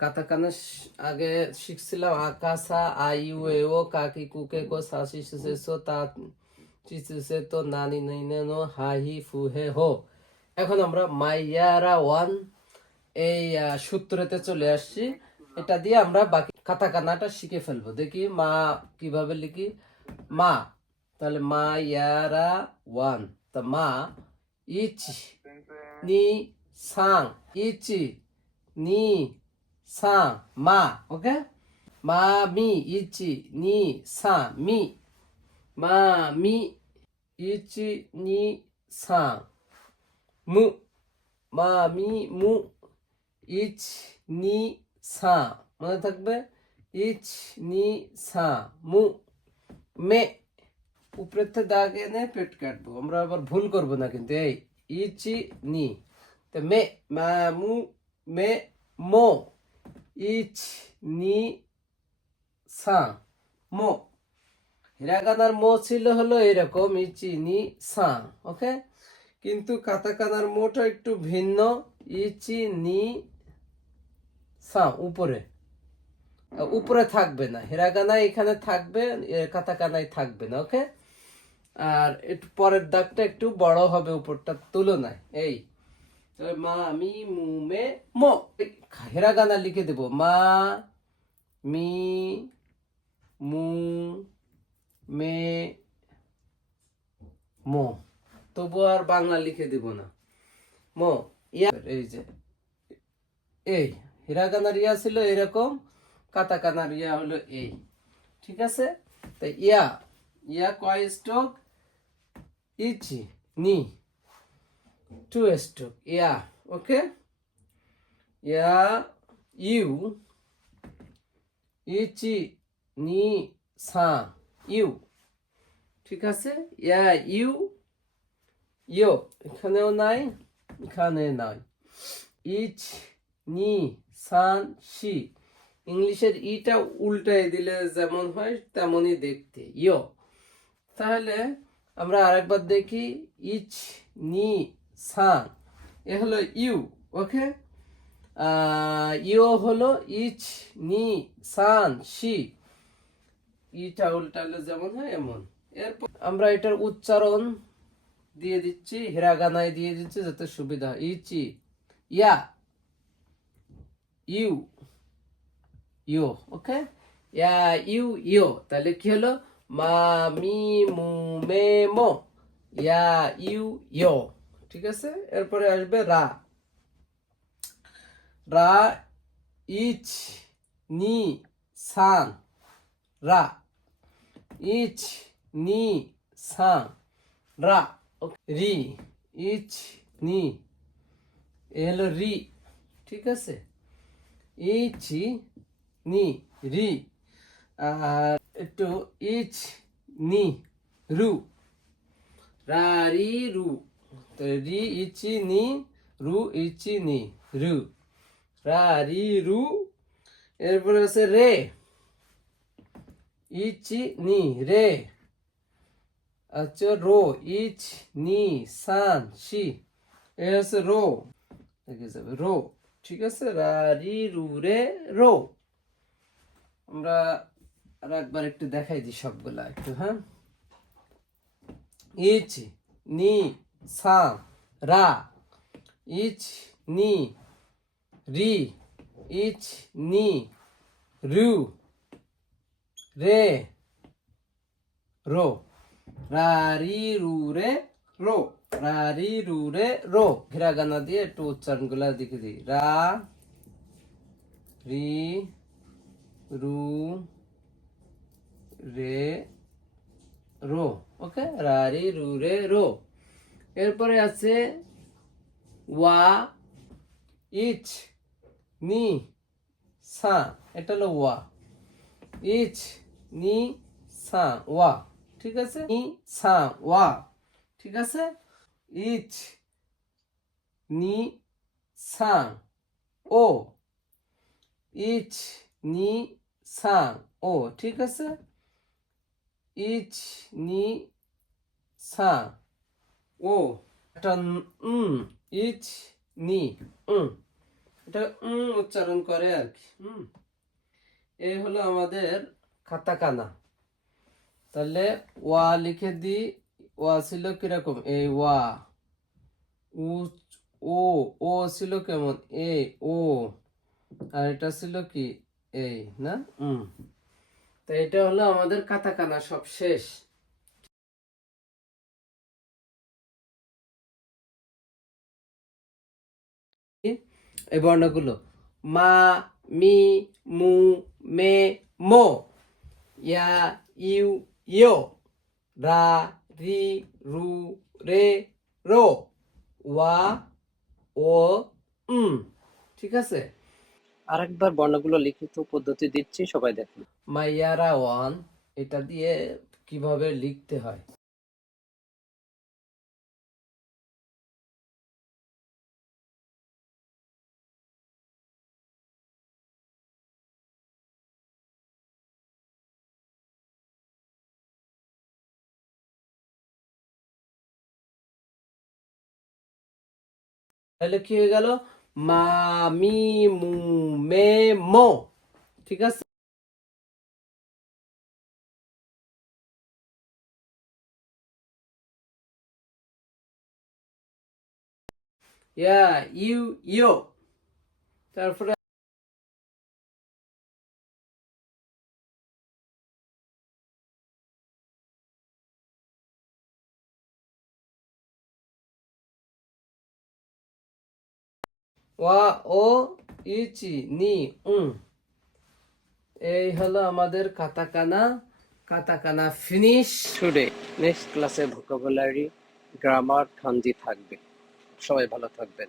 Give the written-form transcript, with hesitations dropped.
Katakana আগে শিখছিলাম আকাশা IU এ ও কাকি কুকে কো সাসি সুসে সো তা চিসুসে তো নানি নইনে নো হাহি ফুহে হো। এখন আমরা মাইয়ারা ওয়ান এই সূত্রতে চলে আসছি। এটা দিয়ে আমরা বাকি কাতাকানাটা শিখে ফেলবো। দেখি মা কিভাবে লিখি। মা, তাহলে মা ইয়ারা ওয়ান, তা মা ইচি নি সাং, ইচি নি সাং মা, ওকে। মা মি ইচি নি সাং মি, মা মি ইচি নি সাং মু, মা মি মু ইচ নি সাং, মনে থাকবে ইচ নি সাং মু। মে, উপরের থেকে দাগ এনে পেট কাটবো, আমরা আবার ভুল করবো না কিন্তু। এই ইচি নি, তো মে মা মু মে মো ইচ নি সাং মো। হিরাগানার মো ছিল হলো এরকম ইচি নি সাং, ওকে। কিন্তু কাতাকানার মোটা একটু ভিন্ন, ইচি নি সাং উপরে, উপরে থাকবে না। হিরাগানায় এখানে থাকবে, কাতাকানায় থাকবে না, ওকে। আর একটু পরের দাগটা একটু বড় হবে উপরটার তুলনায়। এই মা মি মু মে মো, হিরাগানা লিখে দেব মা মি মু মে মো, তবু আর বাংলা লিখে দেব না। মো ইয়া, এই যে এই হিরাগানার ইয়া ছিল এরকম, কাতাকানার ইয়া হলো এই, ঠিক আছে। তাই ইয়া ইয়া কয় স্ট্রোক, ইচি নি 2 স্ট্রোক ইয়া, ওকে। ইয়া ইউ ইচি নি সাং ইউ, ঠিক আছে। ইয়া ইউ ইউ, এখানেও নাই এখানে নাই। ইচ নি সান সি, ইংলিশের ইটা উল্টায় দিলে যেমন হয় তেমনই দেখতে, ইয়ো। তাহলে আমরা আরেকবার দেখি, ইচ নি সান এ হলো ইউ, ওকে। ইউ হলো ইচ নি সান সি, ইটা উল্টালে যেমন হয় এমন। এরপর আমরা এটার উচ্চারণ দিয়ে দিচ্ছি, হিরাগানায় দিয়ে দিচ্ছি যাতে সুবিধা হয়। ইচি ইয়া ইউ ইউ, ওকে। ইয়া ইউ ইউ, তাহলে কি হলো মা মি মু মে মো ইয়া ইউ ইউ, ঠিক আছে। এরপরে আসবে রা, রা ইচ নি সাং রা, ইচ নি সাং রা, রি ইচ নি এলো রি, ঠিক আছে। ইচি নি রি, আর একটু ইচ নি রু, রা রি রু, তো রি ইচি নি রু ইচি নি রু, রা রি রু। এরপরে আছে রে, ইচি নি রে, আচ্ছা রো ইচ নি সান সি, এ আছে রো, দেখে যাবে রো, ঠিক আছে। রা রি রু রে রো। আমরা আর একবার একটু দেখাই দিই সবগুলা একটু, হ্যাঁ। ইচ নি সাং রা, ইচ নি রি, ইচ নি রু রে রো, রা রি রু রে রো, রা রি রু রে রো। হিরাগানা দিয়ে একটু উচ্চারণ গুলা দেখে দিই। রা রি রু রে রো, ওকে। রা রি রু রে রো। এরপরে আছে ওয়া ইচ নি সা, এটা হলো ওয়া, ইচ নি সা ওয়া, ঠিক আছে। নি সা ওয়া, ঠিক আছে। ইচ নি সা ও, ইচ নি সা ও, ঠিক আছে। ইচ নি সা ও, এটা ইচ নি এটা উচ্চারণ করে আর কি। এই হলো আমাদের কাতাকানা। তাহলে ওয়া লিখে দি। ওয়া ছিল কিরকম? এই ওয়া। ও ও ছিল কেমন? এই ও। আর এটা ছিল কি? এই না। তো এটা হলো আমাদের কাতাকানা, সব শেষ। এই বর্ণগুলো মা, মি, মু, মে, মো, ইয়া, ইউ, ইয়ো, রা, রি, রু, রে, রো, ওয়া, ও, ঠিক আছে। আরেকবার বর্ণগুলো লিখিত পদ্ধতি দিচ্ছি, সবাই দেখুন। মাইয়ারা ওয়ান, এটা দিয়ে কিভাবে লিখতে হয়। তাহলে কি হয়ে গেল? মা, মি, মু, মে, মো, ঠিক আছে। ইয়া, ইউ, ইয়ো, তারপরে ওয়া, ও, ইচি, নি, এই হলো আমাদের katakana. Katakana finish today. Next ক্লাসে ভোকাবুলারি, গ্রামার, খানজি থাকবে। সবাই ভালো থাকবেন।